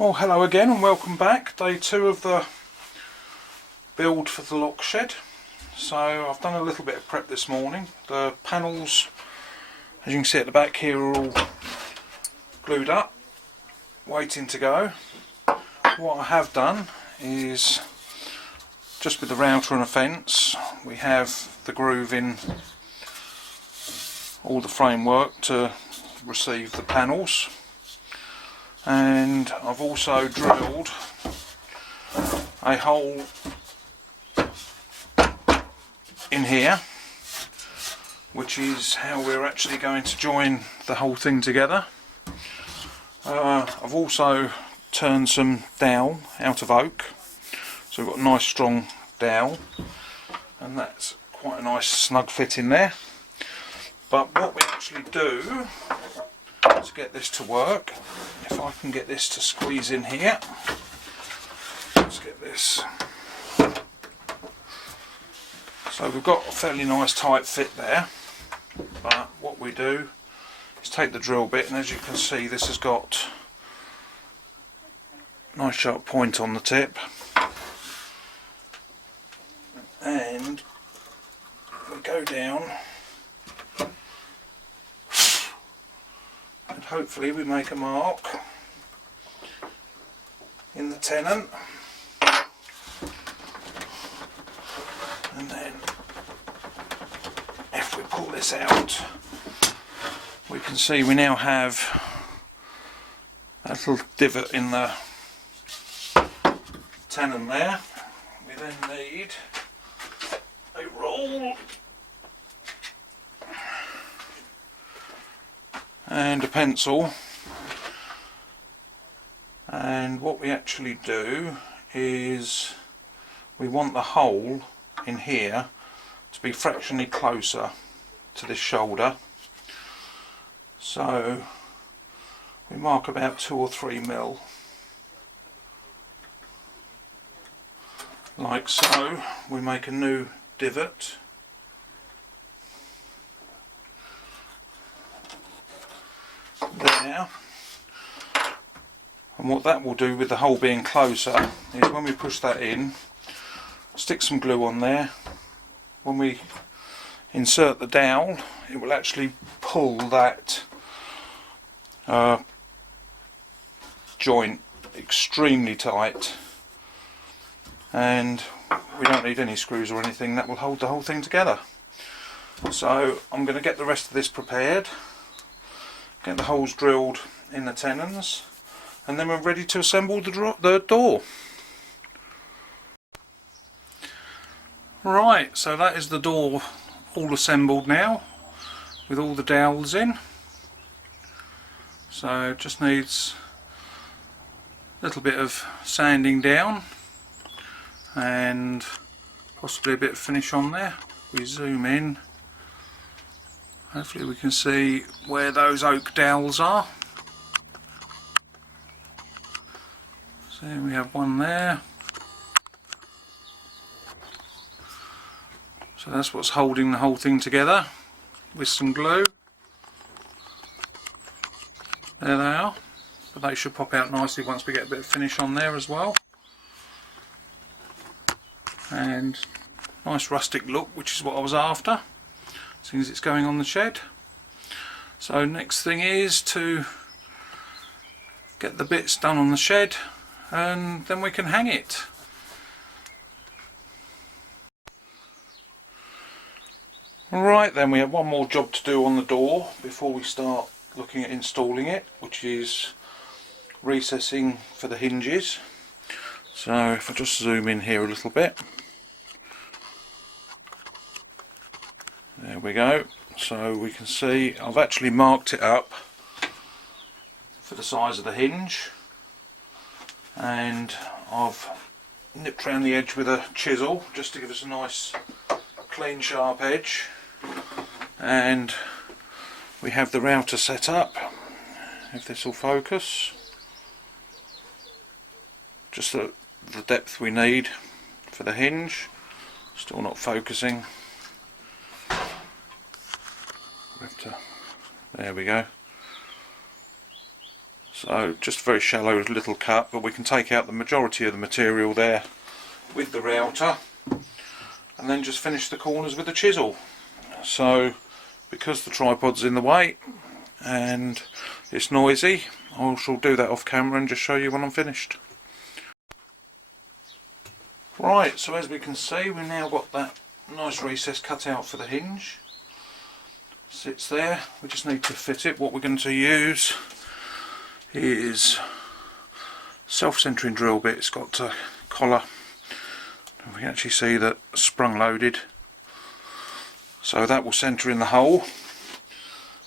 Well, hello again and welcome back. Day 2 of the build for the lock shed. So I've done a little bit of prep this morning. The panels, as you can see at the back here, are all glued up, waiting to go. What I have done is, just with the router and a fence, we have the groove in all the framework to receive the panels. And I've also drilled a hole in here, which is how we're actually going to join the whole thing together. I've also turned some dowel out of oak, so we've got a nice strong dowel, and that's quite a nice snug fit in there. But what we actually do to get this to work, if I can get this to squeeze in here, let's get this. So we've got a fairly nice tight fit there, but what we do is take the drill bit, and as you can see, this has got a nice sharp point on the tip, and we go down. And hopefully we make a mark in the tenon, and then if we pull this out, we can see we now have a little divot in the tenon there. We then need a roll and a pencil, and what we actually do is we want the hole in here to be fractionally closer to this shoulder, so we mark about 2 or 3 mil, like so. We make a new divot, there, and what that will do, with the hole being closer, is when we push that in, stick some glue on there. When we insert the dowel, it will actually pull that joint extremely tight, and we don't need any screws or anything. That will hold the whole thing together. So I'm going to get the rest of this prepared, get the holes drilled in the tenons, and then we're ready to assemble the door. Right, so that is the door all assembled now, with all the dowels in. So it just needs a little bit of sanding down and possibly a bit of finish on there. We zoom in, hopefully we can see where those oak dowels are. So we have one there. So that's what's holding the whole thing together, with some glue. There they are, but they should pop out nicely once we get a bit of finish on there as well. And nice rustic look, which is what I was after, seeing as it's going on the shed. So next thing is to get the bits done on the shed, and then we can hang it. Right then, we have one more job to do on the door before we start looking at installing it, which is recessing for the hinges. So if I just zoom in here a little bit, there we go. So we can see I've actually marked it up for the size of the hinge, and I've nipped around the edge with a chisel just to give us a nice clean sharp edge. And we have the router set up, if this will focus, just the depth we need for the hinge. Still not focusing. There we go. So just very shallow little cut, but we can take out the majority of the material there with the router and then just finish the corners with the chisel. So because the tripod's in the way and it's noisy, I shall do that off camera and just show you when I'm finished. Right, so as we can see, we've now got that nice recess cut out for the hinge. Sits there, we just need to fit it. What we're going to use is self-centering drill bit. It's got a collar. We can actually see that sprung loaded, so that will centre in the hole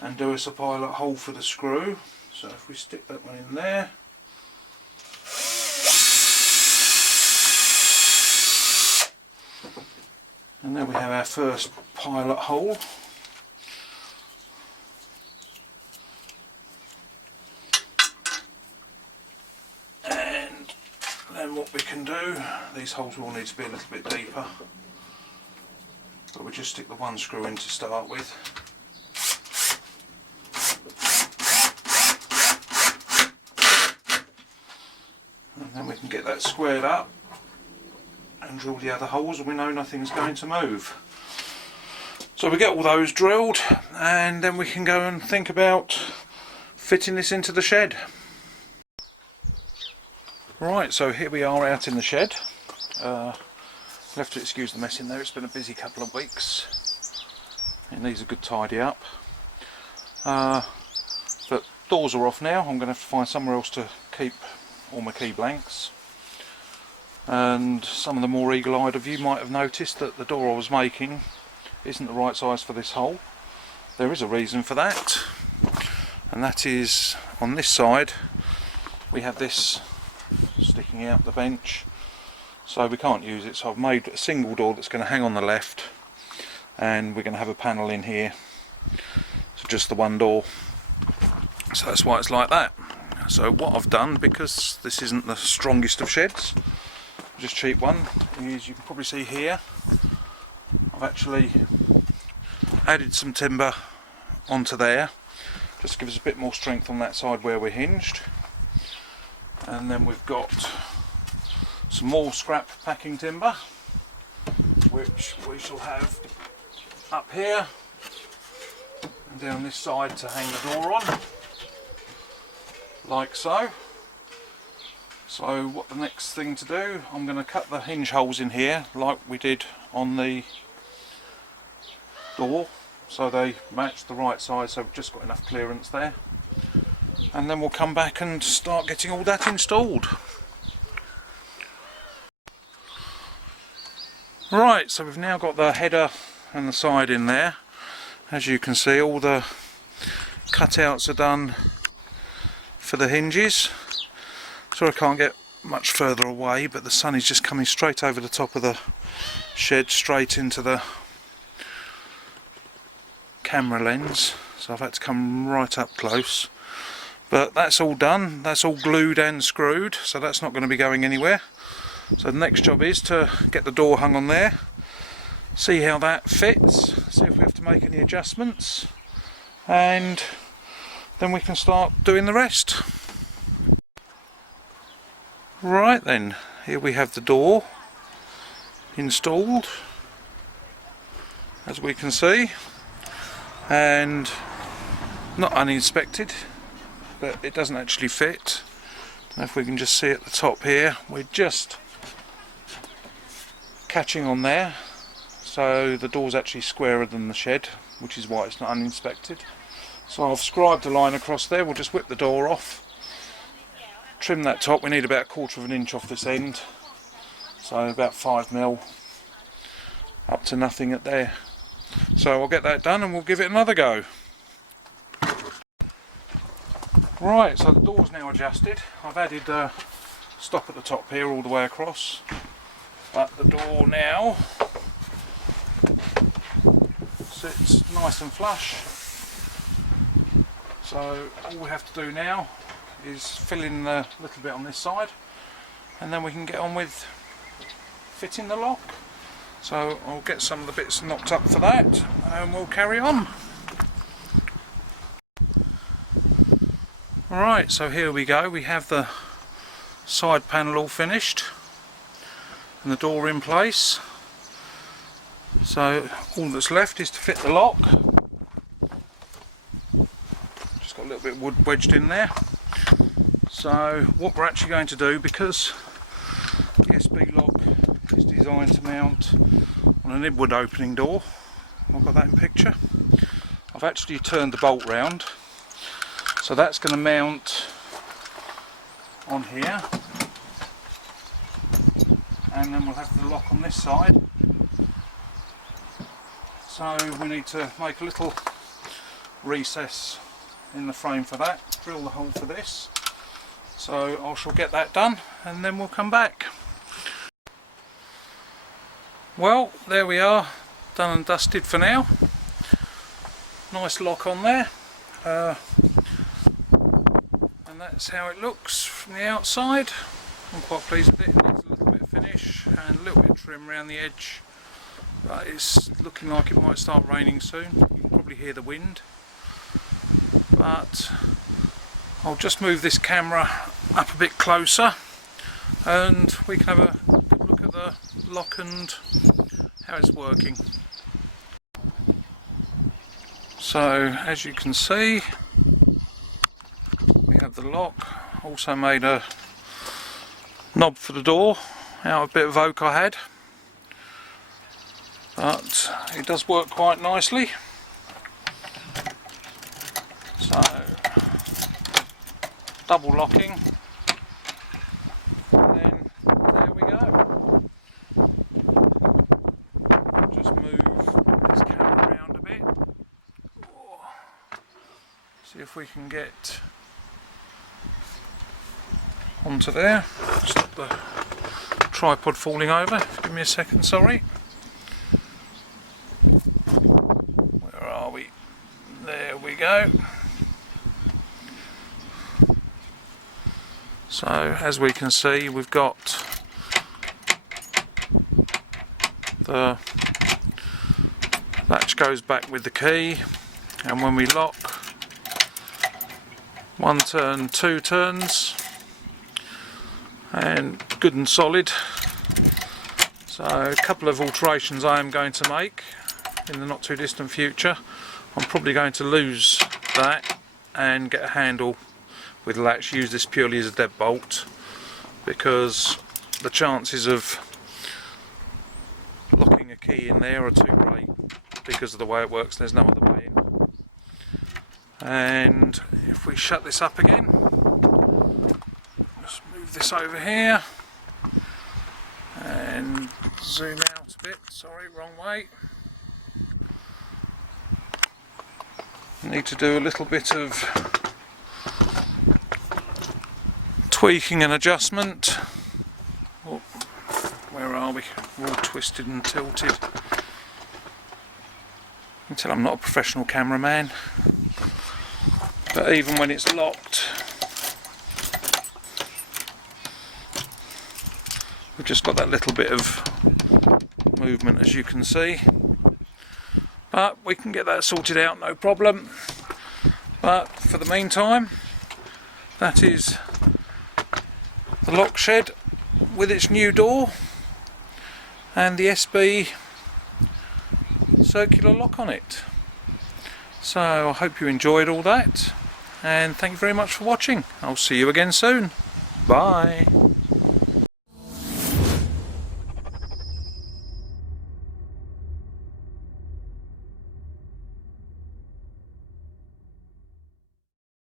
and do us a pilot hole for the screw. So if we stick that one in there, and then we have our first pilot hole. And what we can do, these holes will need to be a little bit deeper, but we just stick the one screw in to start with. And then we can get that squared up and drill the other holes, and we know nothing's going to move. So we get all those drilled, and then we can go and think about fitting this into the shed. Right, so here we are out in the shed. You'll have to excuse the mess in there, it's been a busy couple of weeks. It needs a good tidy up. But doors are off now. I'm going to have to find somewhere else to keep all my key blanks. And some of the more eagle-eyed of you might have noticed that the door I was making isn't the right size for this hole. There is a reason for that, and that is on this side we have this sticking out the bench, so we can't use it. So I've made a single door that's going to hang on the left, and we're going to have a panel in here, so just the one door. So that's why it's like that. So what I've done, because this isn't the strongest of sheds, just cheap one, is you can probably see here I've actually added some timber onto there just to give us a bit more strength on that side where we're hinged. And then we've got some more scrap packing timber, which we shall have up here and down this side to hang the door on, like so. So what the next thing to do, I'm going to cut the hinge holes in here like we did on the door, so they match the right size, so we've just got enough clearance there. And then we'll come back and start getting all that installed. Right, so we've now got the header and the side in there. As you can see, all the cutouts are done for the hinges. So I can't get much further away, but the sun is just coming straight over the top of the shed, straight into the camera lens, so I've had to come right up close. But that's all done, that's all glued and screwed, so that's not going to be going anywhere. So the next job is to get the door hung on there, see how that fits, see if we have to make any adjustments, and then we can start doing the rest. Right then, here we have the door installed, as we can see, and not uninspected, but it doesn't actually fit. And if we can just see at the top here, we're just catching on there, so the door's actually squarer than the shed, which is why it's not uninspected. So I've scribed a line across there. We'll just whip the door off, trim that top. We need about 1/4 of an inch off this end, so about 5mm, up to nothing at there. So I'll get that done and we'll give it another go. Right, so the door's now adjusted. I've added a stop at the top here all the way across, but the door now sits nice and flush. So all we have to do now is fill in the little bit on this side, and then we can get on with fitting the lock. So I'll get some of the bits knocked up for that and we'll carry on. Alright, so here we go. We have the side panel all finished and the door in place. So all that's left is to fit the lock. Just got a little bit of wood wedged in there. So what we're actually going to do, because the SB lock is designed to mount on an inward opening door, I've got that in picture, I've actually turned the bolt round, so that's going to mount on here, and then we'll have the lock on this side. So we need to make a little recess in the frame for that, drill the hole for this. So I shall get that done and then we'll come back. Well, there we are, done and dusted for now. Nice lock on there, and that's how it looks from the outside. I'm quite pleased with it. It needs a little bit of finish and a little bit of trim around the edge, but it's looking like it might start raining soon. You can probably hear the wind, but I'll just move this camera up a bit closer and we can have a good look at the lock and how it's working. So as you can see, we have the lock. Also made a knob for the door out of a bit of oak I had, but it does work quite nicely. So double locking, and then there we go. Just move this camera around a bit. See if we can get onto there. Stop the tripod falling over. Give me a second, sorry. Where are we? There we go. So as we can see, we've got the latch goes back with the key, and when we lock, 1 turn, 2 turns, and good and solid. So a couple of alterations I am going to make in the not too distant future. I'm probably going to lose that and get a handle with latch, use this purely as a deadbolt, because the chances of locking a key in there are too great because of the way it works. There's no other way in. And if we shut this up again, just move this over here and zoom out a bit. Sorry, wrong way. Need to do a little bit of tweaking and adjustment. Oh, where are we? We're all twisted and tilted. You can tell I'm not a professional cameraman, but even when it's locked, we've just got that little bit of movement, as you can see, but we can get that sorted out, no problem. But for the meantime, that is the lock shed with its new door and the SB circular lock on it. So I hope you enjoyed all that, and thank you very much for watching. I'll see you again soon. Bye.